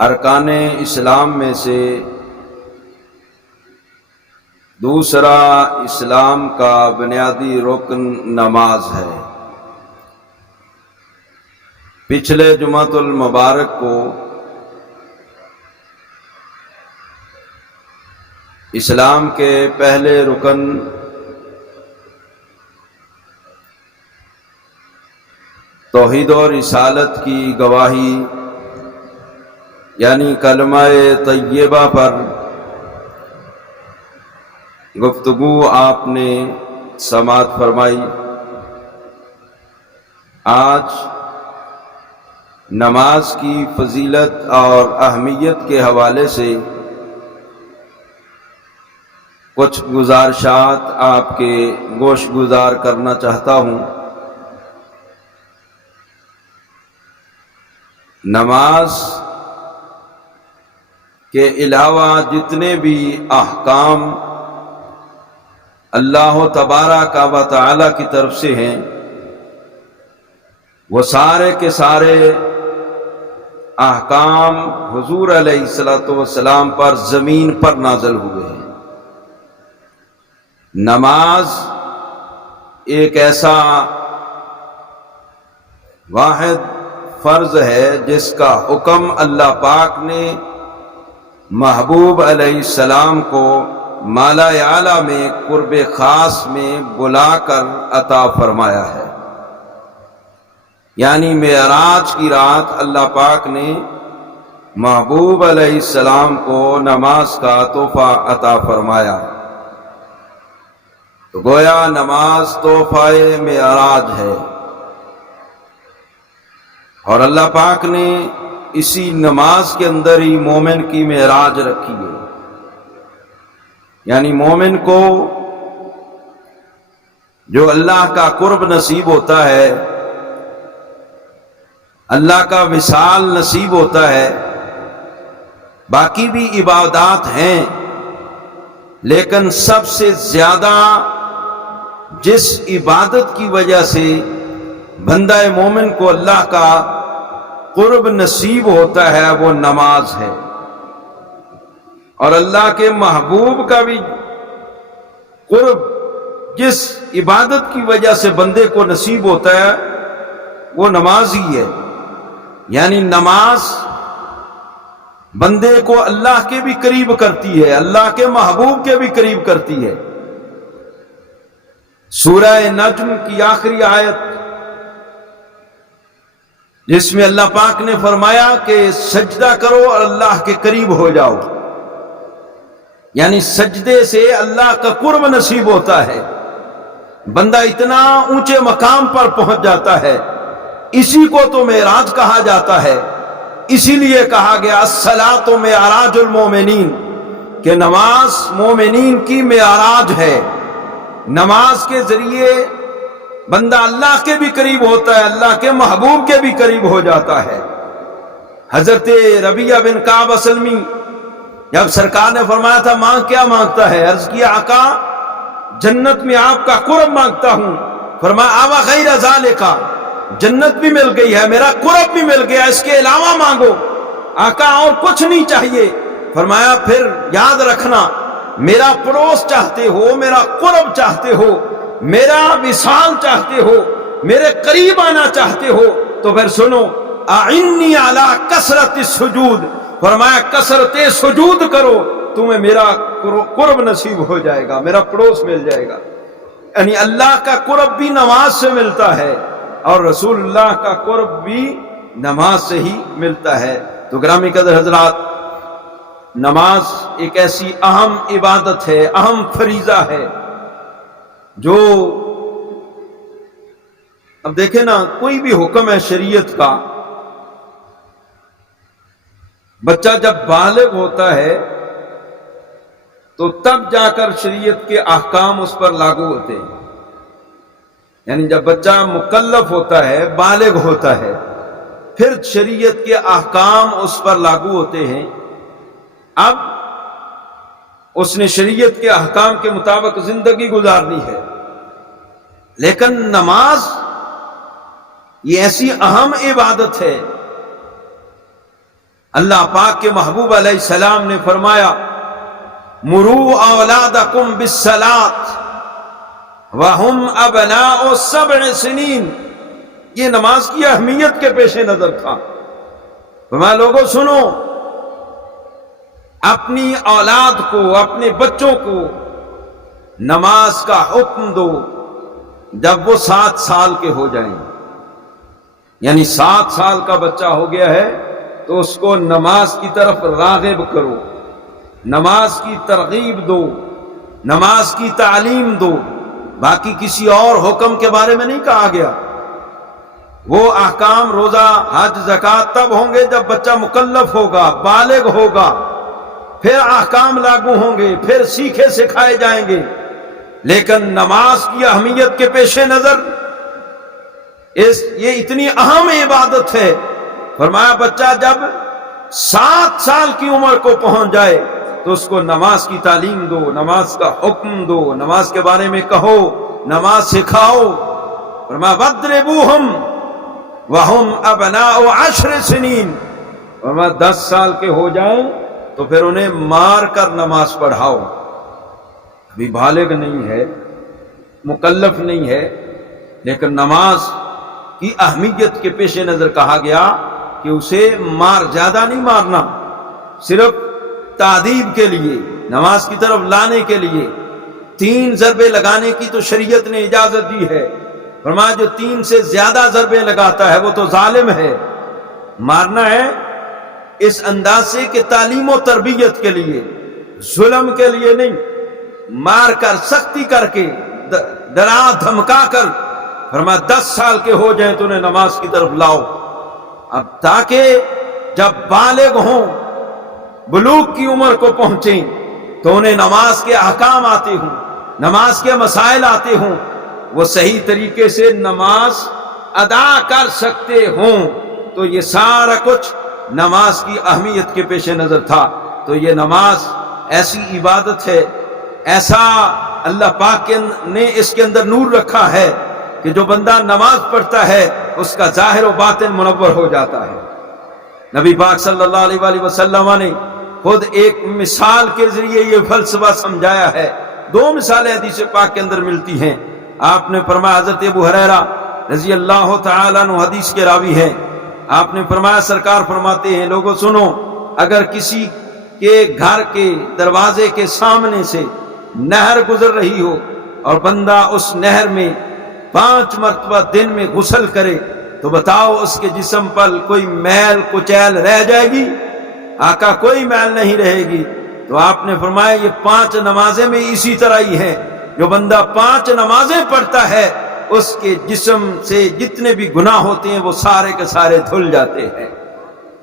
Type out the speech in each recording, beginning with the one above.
ارکان اسلام میں سے دوسرا اسلام کا بنیادی رکن نماز ہے۔ پچھلے جمعۃ المبارک کو اسلام کے پہلے رکن توحید و رسالت کی گواہی یعنی کلمہ طیبہ پر گفتگو آپ نے سماعت فرمائی۔ آج نماز کی فضیلت اور اہمیت کے حوالے سے کچھ گزارشات آپ کے گوش گزار کرنا چاہتا ہوں۔ نماز کے علاوہ جتنے بھی احکام اللہ تبارک و تعالی کی طرف سے ہیں وہ سارے کے سارے احکام حضور علیہ الصلوۃ والسلام پر زمین پر نازل ہوئے ہیں۔ نماز ایک ایسا واحد فرض ہے جس کا حکم اللہ پاک نے محبوب علیہ السلام کو مالا اعلیٰ میں قرب خاص میں بلا کر عطا فرمایا ہے۔ یعنی معراج کی رات اللہ پاک نے محبوب علیہ السلام کو نماز کا تحفہ عطا فرمایا، تو گویا نماز تحفہ معراج ہے، اور اللہ پاک نے اسی نماز کے اندر ہی مومن کی معراج رکھی ہے۔ یعنی مومن کو جو اللہ کا قرب نصیب ہوتا ہے، اللہ کا وصال نصیب ہوتا ہے، باقی بھی عبادات ہیں، لیکن سب سے زیادہ جس عبادت کی وجہ سے بندہ مومن کو اللہ کا قرب نصیب ہوتا ہے وہ نماز ہے، اور اللہ کے محبوب کا بھی قرب جس عبادت کی وجہ سے بندے کو نصیب ہوتا ہے وہ نماز ہی ہے۔ یعنی نماز بندے کو اللہ کے بھی قریب کرتی ہے، اللہ کے محبوب کے بھی قریب کرتی ہے۔ سورہ نجم کی آخری آیت جس میں اللہ پاک نے فرمایا کہ سجدہ کرو اور اللہ کے قریب ہو جاؤ، یعنی سجدے سے اللہ کا قرب نصیب ہوتا ہے، بندہ اتنا اونچے مقام پر پہنچ جاتا ہے۔ اسی کو تو معراج کہا جاتا ہے، اسی لیے کہا گیا الصلاۃ معراج المومنین، کہ نماز مومنین کی معراج ہے۔ نماز کے ذریعے بندہ اللہ کے بھی قریب ہوتا ہے، اللہ کے محبوب کے بھی قریب ہو جاتا ہے۔ حضرت ربیعہ بن کعب اسلمی جب سرکار نے فرمایا تھا مانگ کیا مانگتا ہے، عرض کیا آقا جنت میں آپ کا قرب مانگتا ہوں۔ فرمایا آوا غیر ذالک، جنت بھی مل گئی ہے، میرا قرب بھی مل گیا، اس کے علاوہ مانگو۔ آقا اور کچھ نہیں چاہیے۔ فرمایا پھر یاد رکھنا میرا پڑوس چاہتے ہو، میرا قرب چاہتے ہو، میرا وصال چاہتے ہو، میرے قریب آنا چاہتے ہو، تو پھر سنو اعنی علی کثرت السجود، فرمایا کثرت سجود کرو، تمہیں میرا قرب نصیب ہو جائے گا، میرا پڑوس مل جائے گا۔ یعنی اللہ کا قرب بھی نماز سے ملتا ہے، اور رسول اللہ کا قرب بھی نماز سے ہی ملتا ہے۔ تو گرامی قدر حضرات، نماز ایک ایسی اہم عبادت ہے، اہم فریضہ ہے، جو اب دیکھیں نا کوئی بھی حکم ہے شریعت کا، بچہ جب بالغ ہوتا ہے تو تب جا کر شریعت کے احکام اس پر لاگو ہوتے ہیں۔ یعنی جب بچہ مکلف ہوتا ہے، بالغ ہوتا ہے، پھر شریعت کے احکام اس پر لاگو ہوتے ہیں۔ اب اس نے شریعت کے احکام کے مطابق زندگی گزارنی ہے، لیکن نماز یہ ایسی اہم عبادت ہے اللہ پاک کے محبوب علیہ السلام نے فرمایا مرو اولادکم بالصلاۃ وہم ابناء 7 سنین. یہ نماز کی اہمیت کے پیش نظر تھا. فرمایا لوگوں سنو، اپنی اولاد کو، اپنے بچوں کو نماز کا حکم دو جب وہ 7 سال کے ہو جائیں. یعنی 7 سال کا بچہ ہو گیا ہے تو اس کو نماز کی طرف راغب کرو، نماز کی ترغیب دو، نماز کی تعلیم دو. باقی کسی اور حکم کے بارے میں نہیں کہا گیا. وہ احکام روزہ حج زکوٰۃ تب ہوں گے جب بچہ مکلف ہوگا، بالغ ہوگا، پھر احکام لاگو ہوں گے، پھر سیکھے سکھائے جائیں گے. لیکن نماز کی اہمیت کے پیش نظر یہ اتنی اہم عبادت ہے. فرمایا بچہ جب 7 سال کی عمر کو پہنچ جائے تو اس کو نماز کی تعلیم دو، نماز کا حکم دو، نماز کے بارے میں کہو، نماز سکھاؤ. فرمایا وَاضْرِبُوهُمْ وَهُمْ أَبْنَاءُ 10 سنین. فرمایا 10 سال کے ہو جائیں تو پھر انہیں مار کر نماز پڑھاؤ. ابھی بالغ نہیں ہے، مکلف نہیں ہے، لیکن نماز کی اہمیت کے پیش نظر کہا گیا کہ اسے زیادہ نہیں مارنا، صرف تعدیب کے لیے، نماز کی طرف لانے کے لیے 3 ضربے لگانے کی تو شریعت نے اجازت دی ہے. فرمایا جو 3 سے زیادہ ضربے لگاتا ہے وہ تو ظالم ہے. مارنا ہے اس انداز سے کہ تعلیم و تربیت کے لیے، ظلم کے لیے نہیں. مار کر، سختی کر کے، ڈرا دھمکا کر. فرمایا 10 سال کے ہو جائیں تو انہیں نماز کی طرف لاؤ. اب تاکہ جب بالغ ہوں، بلوغ کی عمر کو پہنچیں تو انہیں نماز کے احکام آتے ہوں، نماز کے مسائل آتے ہوں، وہ صحیح طریقے سے نماز ادا کر سکتے ہوں. تو یہ سارا کچھ نماز کی اہمیت کے پیش نظر تھا. تو یہ نماز ایسی عبادت ہے، ایسا اللہ پاک نے اس کے اندر نور رکھا ہے کہ جو بندہ نماز پڑھتا ہے اس کا ظاہر و باطن منور ہو جاتا ہے. نبی پاک صلی اللہ علیہ وآلہ وسلم نے خود ایک مثال کے ذریعے یہ فلسفہ سمجھایا ہے. 2 مثالیں حدیث پاک کے اندر ملتی ہیں. آپ نے فرمایا، حضرت ابو ہریرہ رضی اللہ تعالیٰ عنہ حدیث کے راوی ہیں، آپ نے فرمایا سرکار فرماتے ہیں لوگوں سنو، اگر کسی کے گھر کے دروازے کے سامنے سے نہر گزر رہی ہو اور بندہ اس نہر میں 5 مرتبہ دن میں غسل کرے تو بتاؤ اس کے جسم پر کوئی میل کچیل رہ جائے گی؟ آقا کوئی میل نہیں رہے گی. تو آپ نے فرمایا یہ 5 نمازیں میں اسی طرح ہی ہیں. جو بندہ 5 نمازیں پڑھتا ہے اس کے جسم سے جتنے بھی گناہ ہوتے ہیں وہ سارے کے سارے دھل جاتے ہیں.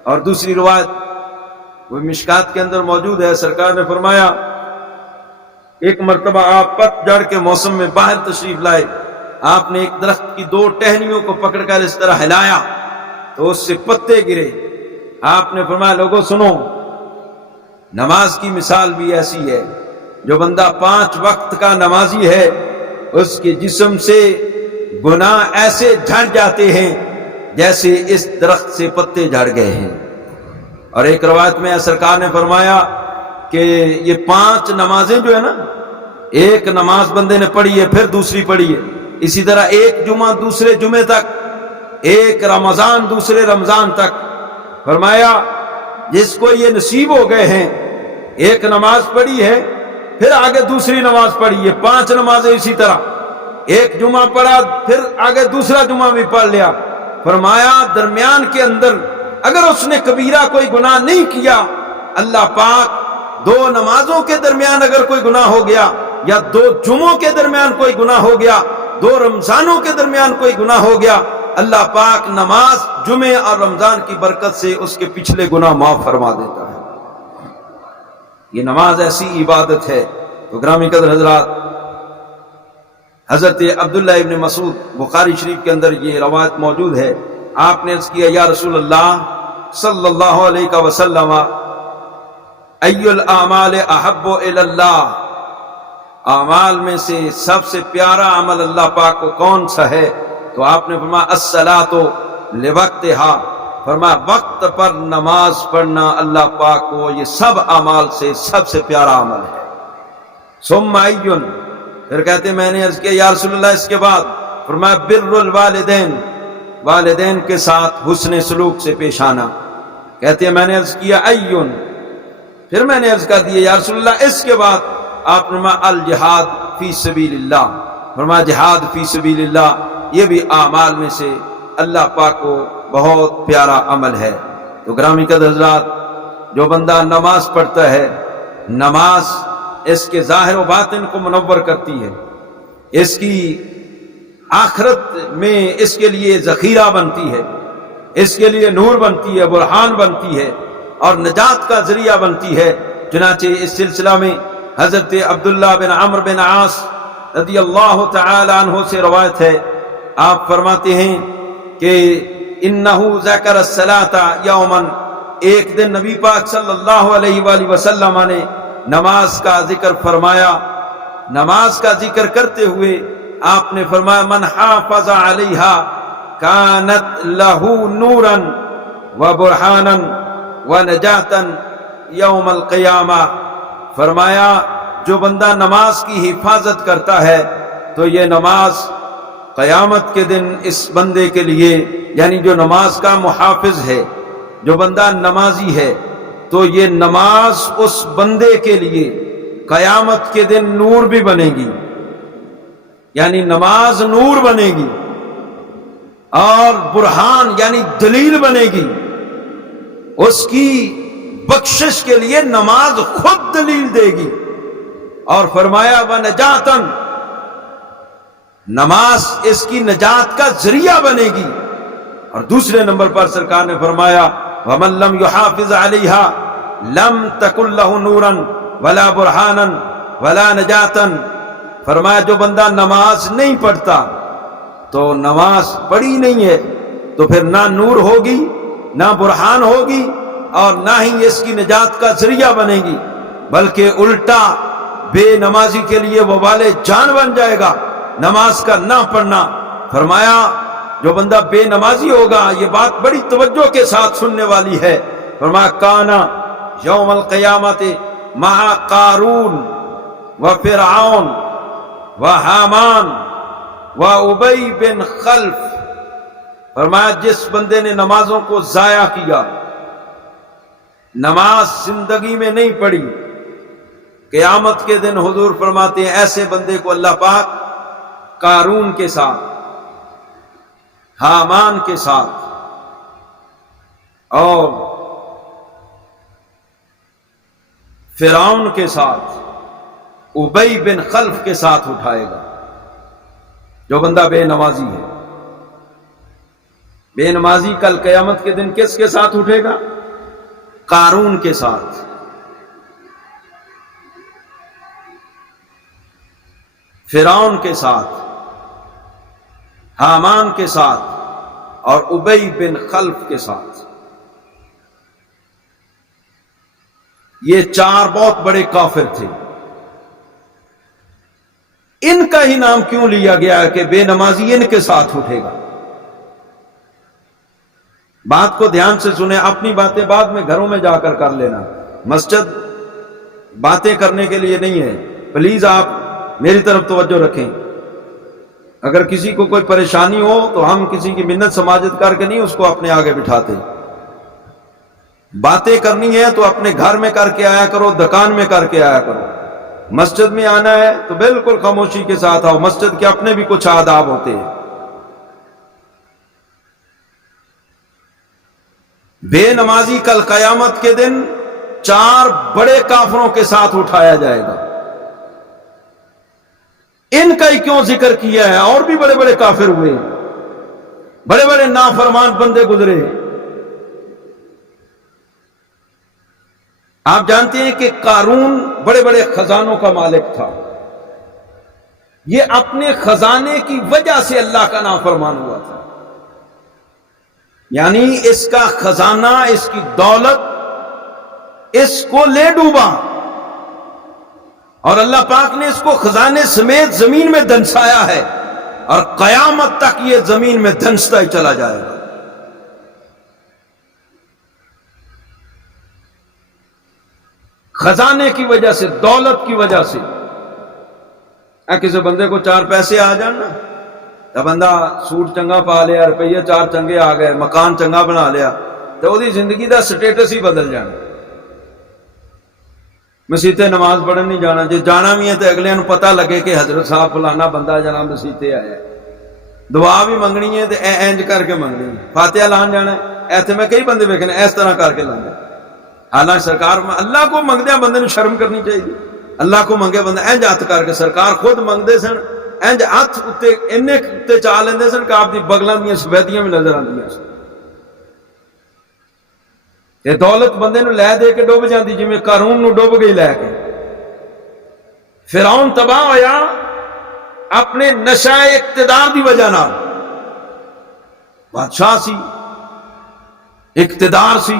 اور دوسری روایت وہ مشکات کے اندر موجود ہے، سرکار نے فرمایا ایک مرتبہ آپ پت جھڑ کے موسم میں باہر تشریف لائے. آپ نے ایک درخت کی 2 ٹہنیوں کو پکڑ کر اس طرح ہلایا تو اس سے پتے گرے. آپ نے فرمایا لوگوں سنو، نماز کی مثال بھی ایسی ہے. جو بندہ 5 وقت کا نمازی ہے اس کے جسم سے گناہ ایسے جھڑ جاتے ہیں جیسے اس درخت سے پتے جھڑ گئے ہیں. اور ایک روایت میں سرکار نے فرمایا کہ یہ 5 نمازیں جو ہے نا، ایک نماز بندے نے پڑھی ہے پھر دوسری پڑھی ہے، اسی طرح ایک جمعہ دوسرے جمعے تک، ایک رمضان دوسرے رمضان تک. فرمایا جس کو یہ نصیب ہو گئے ہیں، ایک نماز پڑھی ہے پھر آگے دوسری نماز پڑھی ہے، 5 نمازیں اسی طرح، ایک جمعہ پڑھا پھر آگے دوسرا جمعہ بھی پڑھ لیا. فرمایا درمیان کے اندر اگر اس نے کبیرہ کوئی گناہ نہیں کیا، اللہ پاک 2 نمازوں کے درمیان اگر کوئی گناہ ہو گیا، یا 2 جمعوں کے درمیان کوئی گناہ ہو گیا، 2 رمضانوں کے درمیان کوئی گناہ ہو گیا، اللہ پاک نماز جمعے اور رمضان کی برکت سے اس کے پچھلے گناہ معاف فرما دیتا ہے. یہ نماز ایسی عبادت ہے. تو گرامی قدر حضرات، حضرت عبداللہ ابن مسعود بخاری شریف کے اندر یہ روایت موجود ہے. آپ نے عرض کیا یا رسول اللہ صلی اللہ علیہ وسلم ای الاعمال احب الی اللہ، اعمال میں سے سب سے پیارا عمل اللہ پاک کو کون سا ہے؟ تو آپ نے فرمایا الصلاۃ لوقتہا. فرمایا وقت پر نماز پڑھنا اللہ پاک کو یہ سب اعمال سے سب سے پیارا عمل ہے۔ ثم ایون، پھر کہتے میں نے عرض کیا یا رسول اللہ اس کے بعد؟ فرمایا بر الوالدین، والدین کے ساتھ حسن سلوک سے پیش آنا۔ کہتے ہیں میں نے عرض کیا ایون، پھر میں نے عرض کر دیا یا رسول اللہ اس کے بعد؟ آپ نے فرمایا الجہاد فی سبیل اللہ، فرمایا جہاد فی سبیل اللہ یہ بھی اعمال میں سے اللہ پاک کو بہت پیارا عمل ہے۔ تو گرامی قدر حضرات، جو بندہ نماز پڑھتا ہے، نماز اس کے ظاہر و باطن کو منور کرتی ہے، اس کی آخرت میں اس کے لیے ذخیرہ بنتی ہے، اس کے لیے نور بنتی ہے، برہان بنتی ہے اور نجات کا ذریعہ بنتی ہے۔ چنانچہ اس سلسلہ میں حضرت عبداللہ بن عمرو بن عاص رضی اللہ تعالی عنہ سے روایت ہے، آپ فرماتے ہیں کہ انہو ذکر الصلاۃ یوما، ایک دن نبی پاک صلی اللہ علیہ وآلہ وسلم نے نماز کا ذکر فرمایا۔ نماز کا ذکر کرتے ہوئے آپ نے فرمایا من حافظ علیہا کانت لہو نورا و برہانا و نجاتا یوم القیامہ، فرمایا جو بندہ نماز کی حفاظت کرتا ہے تو یہ نماز قیامت کے دن اس بندے کے لیے، یعنی جو نماز کا محافظ ہے، جو بندہ نمازی ہے، تو یہ نماز اس بندے کے لیے قیامت کے دن نور بھی بنے گی، یعنی نماز نور بنے گی، اور برہان یعنی دلیل بنے گی، اس کی بخشش کے لیے نماز خود دلیل دے گی۔ اور فرمایا وَنَجَاتًا، نماز اس کی نجات کا ذریعہ بنے گی۔ اور دوسرے نمبر پر سرکار نے فرمایا وَمَن لَّمْ يُحَافِظْ عَلَيْهَا لَمْ تَكُن لَّهُ نُورًا وَلَا بُرْهَانًا وَلَا نَجَاتًا، فرمایا جو بندہ نماز نہیں پڑھتا تو نماز پڑھی نہیں ہے تو پھر نہ نور ہوگی، نہ برہان ہوگی، اور نہ ہی اس کی نجات کا ذریعہ بنے گی، بلکہ الٹا بے نمازی کے لیے وبال جان بن جائے گا نماز کا نہ پڑھنا۔ فرمایا جو بندہ بے نمازی ہوگا، یہ بات بڑی توجہ کے ساتھ سننے والی ہے، فرمایا کانا یوم القیامت مع قارون و فرعون و حامان و ابی بن خلف، فرمایا جس بندے نے نمازوں کو ضائع کیا، نماز زندگی میں نہیں پڑھی، قیامت کے دن حضور فرماتے ہیں ایسے بندے کو اللہ پاک قارون کے ساتھ، حامان کے ساتھ اور فرعون کے ساتھ، ابی بن خلف کے ساتھ اٹھائے گا۔ جو بندہ بے نمازی ہے، بے نمازی کل قیامت کے دن کس کے ساتھ اٹھے گا؟ قارون کے ساتھ، فرعون کے ساتھ، حامان کے ساتھ اور ابی بن خلف کے ساتھ۔ یہ چار بہت بڑے کافر تھے۔ ان کا ہی نام کیوں لیا گیا کہ بے نمازی ان کے ساتھ اٹھے گا؟ بات کو دھیان سے سنیں، اپنی باتیں بعد میں گھروں میں جا کر لینا، مسجد باتیں کرنے کے لیے نہیں ہے۔ پلیز آپ میری طرف توجہ رکھیں۔ اگر کسی کو کوئی پریشانی ہو تو ہم کسی کی منت سماجت کر کے نہیں اس کو اپنے آگے بٹھاتے۔ باتیں کرنی ہے تو اپنے گھر میں کر کے آیا کرو، دکان میں کر کے آیا کرو۔ مسجد میں آنا ہے تو بالکل خاموشی کے ساتھ آؤ، مسجد کے اپنے بھی کچھ آداب ہوتے ہیں۔ بے نمازی کل قیامت کے دن چار بڑے کافروں کے ساتھ اٹھایا جائے گا۔ ان کا ہی کیوں ذکر کیا ہے؟ اور بھی بڑے بڑے کافر ہوئے، بڑے بڑے نافرمان بندے گزرے۔ آپ جانتے ہیں کہ قارون بڑے بڑے خزانوں کا مالک تھا۔ یہ اپنے خزانے کی وجہ سے اللہ کا نافرمان ہوا تھا، یعنی اس کا خزانہ، اس کی دولت اس کو لے ڈوبا، اور اللہ پاک نے اس کو خزانے سمیت زمین میں دھنسایا ہے، اور قیامت تک یہ زمین میں دھنستا ہی چلا جائے گا۔ خزانے کی وجہ سے، دولت کی وجہ سے۔ کسی بندے کو 4 پیسے آ جان نا، تو بندہ سوٹ چنگا پا لیا، روپیے 4 چنگے آ گئے، مکان چنگا بنا لیا، تو وہ زندگی دا سٹیٹس ہی بدل جانا۔ مسیتے نماز پڑھن نہیں جانا، جی جانا بھی ہے تو اگلے نو پتہ لگے کہ حضرت صاحب فلانا بندہ جناب مسیتے آیا ہے۔ دعا بھی منگنی ہے تو اینج کر کے منگنی ہے، فاتحہ لان جانا ہے، ایتھے میں کئی بندے ویکھنے اس طرح کر کے لاندے۔ حالانکہ سرکار اللہ کو منگدے بندے نو شرم کرنی چاہیے۔ اللہ کو منگے بندہ اینج ہاتھ کر کے، سرکار خود منگدے سن اینج ہاتھ اتے اینے اتے چا لیندے سن کہ آپ دی بغلاں دیاں سفیدیاں بھی نظر آندیاں سن۔ یہ دولت بندے نو لے دے کے ڈوب جاندی، جویں قارون نو ڈوب گئی لے کے۔ فرعون تباہ ہویا اپنے نشہ اقتدار دی وجہ نال۔ بادشاہ سی، اقتدار سی،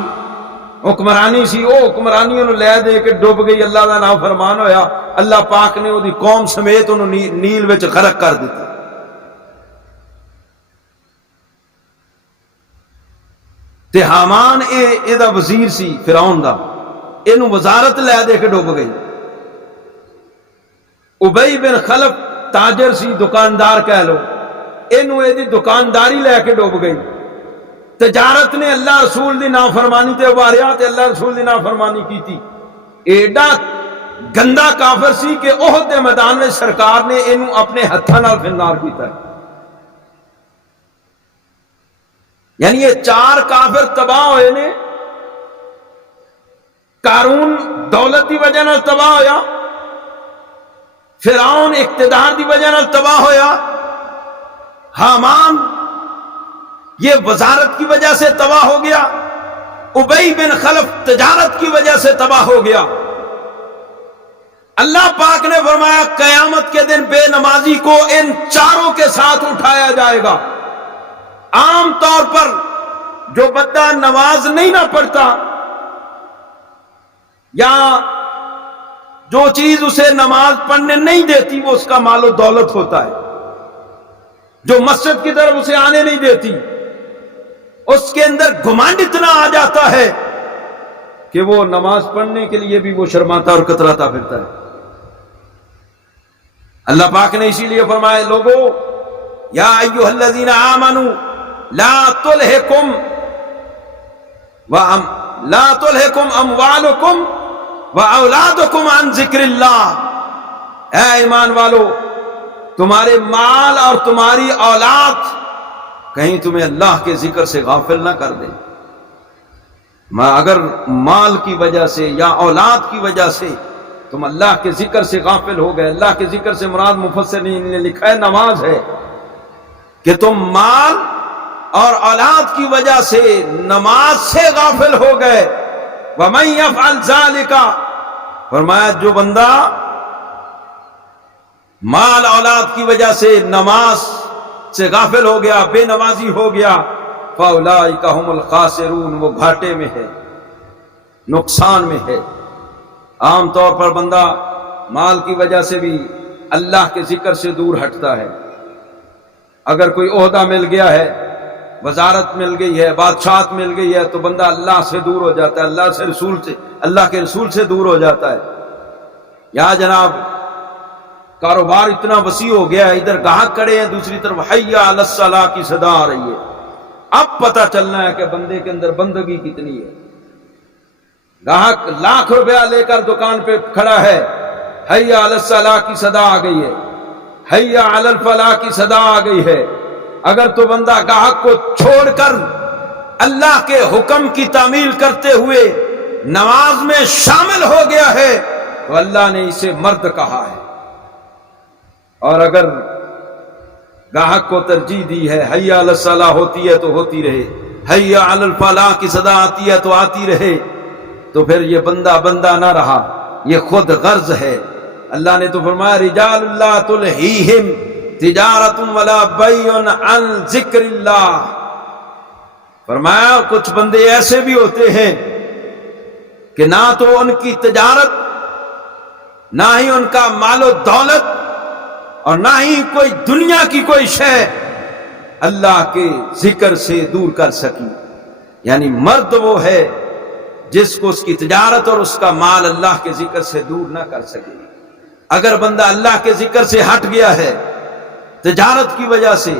حکمرانی سی، وہ حکمرانیوں نو لے دے کے ڈوب گئی، اللہ دا نام فرمان ہویا، اللہ پاک نے وہ دی قوم سمیت انہوں نیل وچ غرق کر دیتا۔ تے حامان اے دا وزیر سی فرعون دا، اینو وزارت لے دے کے ڈوب گئی۔ ابی بن خلف تاجر سی، دکاندار کہہ لو، اینو اے دی دکانداری لے کے ڈوب گئی۔ تجارت نے اللہ رسول دی نافرمانی تے ابھاریا تے اللہ رسول دی نافرمانی کیتی۔ ایڈا گندا کافر سی کہ احد دے میدان میں سرکار نے اینو اپنے ہتھاں نال فنار کیتا ہے۔ یعنی یہ 4 کافر تباہ ہوئے نے۔ قارون دولت دی وجہ نال تباہ ہویا، فرعون اقتدار دی وجہ نال تباہ ہویا، حامان یہ وزارت کی وجہ سے تباہ ہو گیا، ابی بن خلف تجارت کی وجہ سے تباہ ہو گیا۔ اللہ پاک نے فرمایا قیامت کے دن بے نمازی کو ان 4 کے ساتھ اٹھایا جائے گا۔ عام طور پر جو بندہ نماز نہیں نہ پڑھتا یا جو چیز اسے نماز پڑھنے نہیں دیتی وہ اس کا مال و دولت ہوتا ہے، جو مسجد کی طرف اسے آنے نہیں دیتی، اس کے اندر گھمنڈ اتنا آ جاتا ہے کہ وہ نماز پڑھنے کے لیے بھی وہ شرماتا اور کتراتا پھرتا ہے۔ اللہ پاک نے اسی لیے فرمایا لوگو یا ایھا الذین آمنوا لا تلہکم اموالکم واولادکم عن ذکر اللہ، اے ایمان والو تمہارے مال اور تمہاری اولاد کہیں تمہیں اللہ کے ذکر سے غافل نہ کر دیں۔ اگر مال کی وجہ سے یا اولاد کی وجہ سے تم اللہ کے ذکر سے غافل ہو گئے، اللہ کے ذکر سے مراد مفسرین نے لکھا ہے نماز ہے، کہ تم مال اور اولاد کی وجہ سے نماز سے غافل ہو گئے۔ وَمَن يَفْعَلْ ذَلِكَ، فرمایا جو بندہ مال اولاد کی وجہ سے نماز سے غافل ہو گیا، بے نمازی ہو گیا، فَأُولَٰئِكَ هُمُ الْخَاسِرُونَ، وہ گھاٹے میں ہے، نقصان میں ہے۔ عام طور پر بندہ مال کی وجہ سے بھی اللہ کے ذکر سے دور ہٹتا ہے۔ اگر کوئی عہدہ مل گیا ہے، وزارت مل گئی ہے، بادشاہت مل گئی ہے، تو بندہ اللہ سے دور ہو جاتا ہے، اللہ کے رسول سے دور ہو جاتا ہے۔ یا جناب کاروبار اتنا وسیع ہو گیا ہے، ادھر گاہک کھڑے ہیں، دوسری طرف حی علی الصلاۃ کی صدا آ رہی ہے، اب پتہ چلنا ہے کہ بندے کے اندر بندگی کتنی ہے۔ گاہک لاکھ روپیہ لے کر دکان پہ کھڑا ہے، حی علی الصلاۃ کی صدا آ گئی ہے، حی علی الفلاح کی صدا آ گئی ہے۔ اگر تو بندہ گاہک کو چھوڑ کر اللہ کے حکم کی تعمیل کرتے ہوئے نماز میں شامل ہو گیا ہے تو اللہ نے اسے مرد کہا ہے، اور اگر گاہک کو ترجیح دی ہے، حی علی الصلاۃ ہوتی ہے تو ہوتی رہے، حی علی الفلاح کی صدا آتی ہے تو آتی رہے، تو پھر یہ بندہ نہ رہا، یہ خود غرض ہے۔ اللہ نے تو فرمایا رجال اللہ تلہیہم تجارت ولا بیع عن ذکر اللہ، فرمایا کچھ بندے ایسے بھی ہوتے ہیں کہ نہ تو ان کی تجارت، نہ ہی ان کا مال و دولت، اور نہ ہی کوئی دنیا کی کوئی شے اللہ کے ذکر سے دور کر سکی۔ یعنی مرد وہ ہے جس کو اس کی تجارت اور اس کا مال اللہ کے ذکر سے دور نہ کر سکے۔ اگر بندہ اللہ کے ذکر سے ہٹ گیا ہے تجارت کی وجہ سے،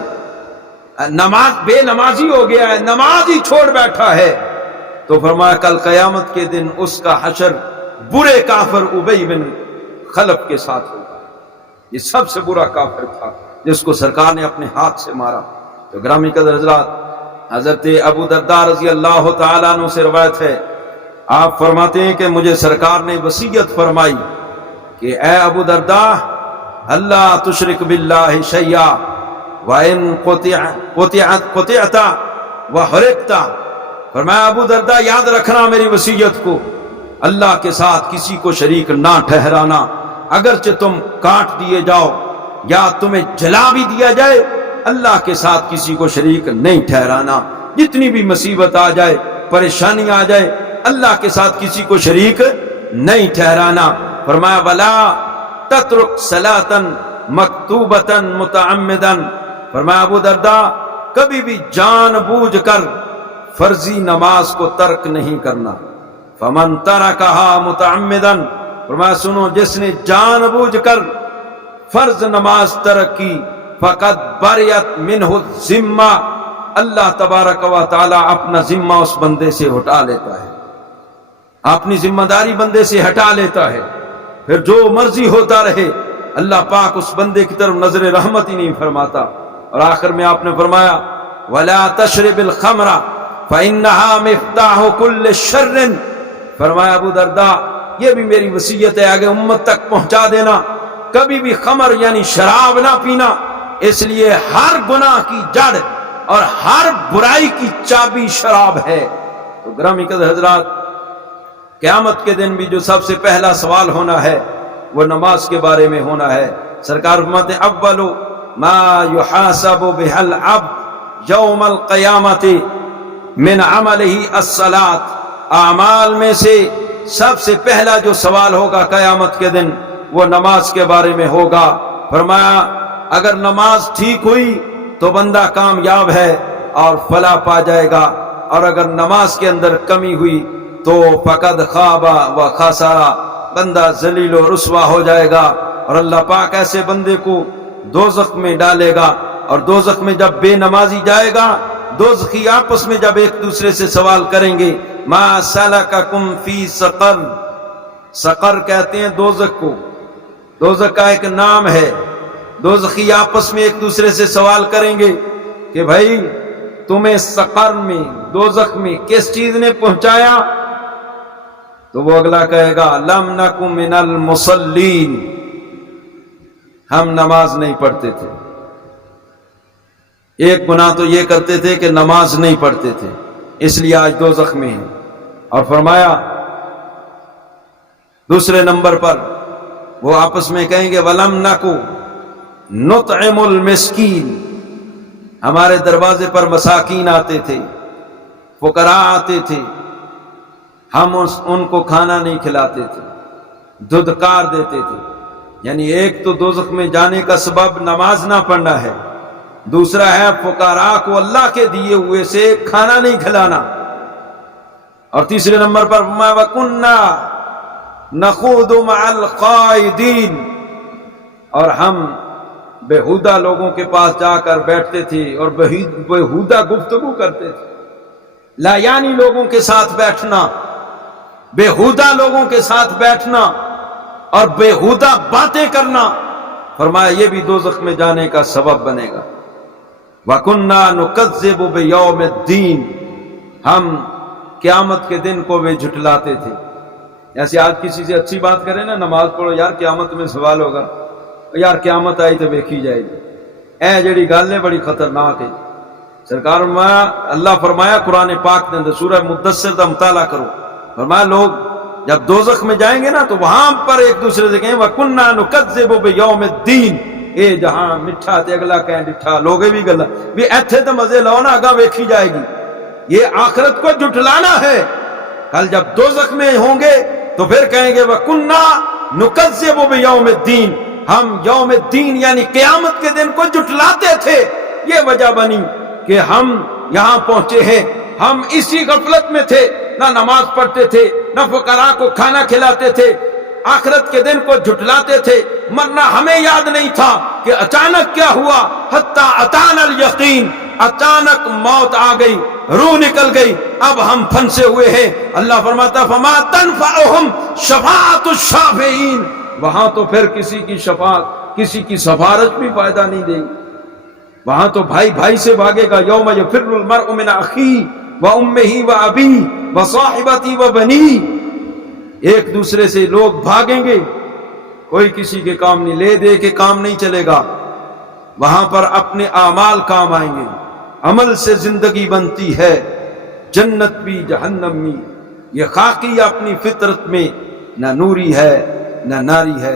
بے نمازی ہو گیا ہے، نماز ہی چھوڑ بیٹھا ہے، تو فرمایا کل قیامت کے دن اس کا حشر برے کافر ابی بن خلف کے ساتھ ہوگا۔ یہ سب سے برا کافر تھا جس کو سرکار نے اپنے ہاتھ سے مارا۔ تو گرامی قدر حضرات، حضرت ابو درداء رضی اللہ تعالیٰ عنہ سے روایت ہے، آپ فرماتے ہیں کہ مجھے سرکار نے وصیت فرمائی کہ اے ابو درداء، اللہ تشرک باللہ شیئا وَإِن قُطِعْتَ وَحُرِقْتَ۔ فرمایا ابو درداء یاد رکھنا میری وصیت کو، اللہ کے ساتھ کسی کو شریک نہ ٹھہرانا، اگرچہ تم کاٹ دیے جاؤ یا تمہیں جلا بھی دیا جائے، اللہ کے ساتھ کسی کو شریک نہیں ٹھہرانا۔ جتنی بھی مصیبت آ جائے، پریشانی آ جائے، اللہ کے ساتھ کسی کو شریک نہیں ٹھہرانا۔ فرمایا وَلَا تَتْرُكْ صَلَاةً مَكْتُوبَةً مُتَعَمِّدًا۔ فرمایا ابو درداء کبھی بھی جان بوجھ کر فرضی نماز کو ترک نہیں کرنا۔ فَمَن تَرَكَهَا مُتَعَمِّدًا۔ فرمایا سنو، جس نے جان بوجھ کر فرض نماز ترک کی، فَقَدْ بَرِيَتْ مِنْهُ الذِّمَّةُ، اللہ تبارک و تعالی اپنا ذمہ اس بندے سے ہٹا لیتا ہے، اپنی ذمہ داری بندے سے ہٹا لیتا ہے، پھر جو مرضی ہوتا رہے، اللہ پاک اس بندے کی طرف نظر رحمت ہی نہیں فرماتا۔ اور آخر میں آپ نے فرمایا وَلَا تَشْرِبِ الْخَمْرَ فَإِنَّهَا مِفْتَاحُ كُلِّ شَرٍّ۔ فرمایا ابو درداء یہ بھی میری وصیت ہے، آگے امت تک پہنچا دینا، کبھی بھی خمر یعنی شراب نہ پینا، اس لیے ہر گناہ کی جڑ اور ہر برائی کی چابی شراب ہے۔ تو گرامی قدر حضرات، قیامت کے دن بھی جو سب سے پہلا سوال ہونا ہے وہ نماز کے بارے میں ہونا ہے۔ سرکار فرماتے ہیں اول ما یحاسب بہ العبد یوم القیامت من عملہ الصلاۃ، اعمال میں سے سب سے پہلا جو سوال ہوگا قیامت کے دن وہ نماز کے بارے میں ہوگا۔ فرمایا اگر نماز ٹھیک ہوئی تو بندہ کامیاب ہے اور فلاح پا جائے گا، اور اگر نماز کے اندر کمی ہوئی تو فقد خواب و خسر، بندہ ذلیل و رسوا ہو جائے گا، اور اللہ پاک ایسے بندے کو دوزخ میں ڈالے گا۔ اور دوزخ میں جب بے نمازی جائے گا، دوزخی آپس میں جب ایک دوسرے سے سوال کریں گے ما سلککم فی سقر، سقر کہتے ہیں دوزخ کو، دوزخ کا ایک نام ہے۔ دوزخی آپس میں ایک دوسرے سے سوال کریں گے کہ بھائی تمہیں سقر میں، دوزخ میں کس چیز نے پہنچایا؟ تو وہ اگلا کہے گا لم نکن من المصلین، ہم نماز نہیں پڑھتے تھے۔ ایک گناہ تو یہ کرتے تھے کہ نماز نہیں پڑھتے تھے، اس لیے آج دوزخ میں ہیں۔ اور فرمایا دوسرے نمبر پر وہ آپس میں کہیں گے وَلَمْ نَكُ نُطْعِمُ الْمِسْكِينَ، ہمارے دروازے پر مساکین آتے تھے، فقراء آتے تھے، ہم ان کو کھانا نہیں کھلاتے تھے، دھدکار دیتے تھے۔ یعنی ایک تو دوزخ میں جانے کا سبب نماز نہ پڑھنا ہے، دوسرا ہے فقراء کو اللہ کے دیے ہوئے سے کھانا نہیں کھلانا، اور تیسرے نمبر پر وَكُنَّا نَخُوضُ مَعَ الْقَائِدِينَ، اور ہم بےہودہ لوگوں کے پاس جا کر بیٹھتے تھے اور بےہودہ گفتگو کرتے تھے۔ لا یعنی لوگوں کے ساتھ بیٹھنا، بےہودہ لوگوں کے ساتھ بیٹھنا اور بےہودہ باتیں کرنا، فرمایا یہ بھی دوزخ میں جانے کا سبب بنے گا۔ وَكُنَّا نُكَذِّبُ بِيَوْمِ الدِّينِ، ہم قیامت کے دن کو بھی جھٹلاتے تھے۔ ایسے آج کسی سے اچھی بات کریں نا، نماز پڑھو یار قیامت میں سوال ہوگا، یار قیامت آئی تو دیکھی جائے گی، اے جڑی گل ہے بڑی خطرناک ہے۔ سرکار فرمایا، اللہ فرمایا قرآن پاک کے اندر سورہ مدثر کا مطالعہ کرو، فرمایا لوگ جب دوزخ میں جائیں گے نا تو وہاں پر ایک دوسرے سے کہیں وَكُنَّا نُكَذِّبُ بِيَوْمِ الدِّينِ، اے جہاں مٹھا تے اگلا کہیں ڈٹھا، لوگے بھی گلا بھی ایتھے تو مزے لو نا، اگاں ویکھی جائے گی۔ یہ آخرت کو جھٹلانا ہے۔ کل جب دوزخ میں ہوں گے تو پھر کہیں گے وَكُنَّا نُكَذِّبُ بِيَوْمِ الدِّينِ، ہم یوم الدین یعنی قیامت کے دن کو جھٹلاتے تھے۔ یہ وجہ بنی کہ ہم یہاں پہنچے ہیں، ہم اسی غفلت میں تھے نہ نماز پڑھتے تھے، نہ فقراء کو کھانا کھلاتے تھے، آخرت کے دن کو جھٹلاتے تھے، مرنا ہمیں یاد نہیں تھا کہ اچانک کیا ہوا، حتی اتانا الیقین، اچانک موت آ گئی، روح نکل گئی، اب ہم پھنسے ہوئے ہیں۔ اللہ فرماتا فما تنفعهم شفاعت الشافعین، وہاں تو پھر کسی کی شفاعت، کسی کی سفارش بھی فائدہ نہیں دے گی، وہاں تو بھائی بھائی سے بھاگے گا۔ یوم یفر المرء من اخیہ وامہ وابیہ وصاحبتہ وبنیہ، ایک دوسرے سے لوگ بھاگیں گے، کوئی کسی کے کام نہیں، لے دے کے کام نہیں چلے گا، وہاں پر اپنے اعمال کام آئیں گے، عمل سے زندگی بنتی ہے، جنت بھی جہنم بھی۔ یہ خاکی اپنی فطرت میں نہ نوری ہے نہ ناری ہے۔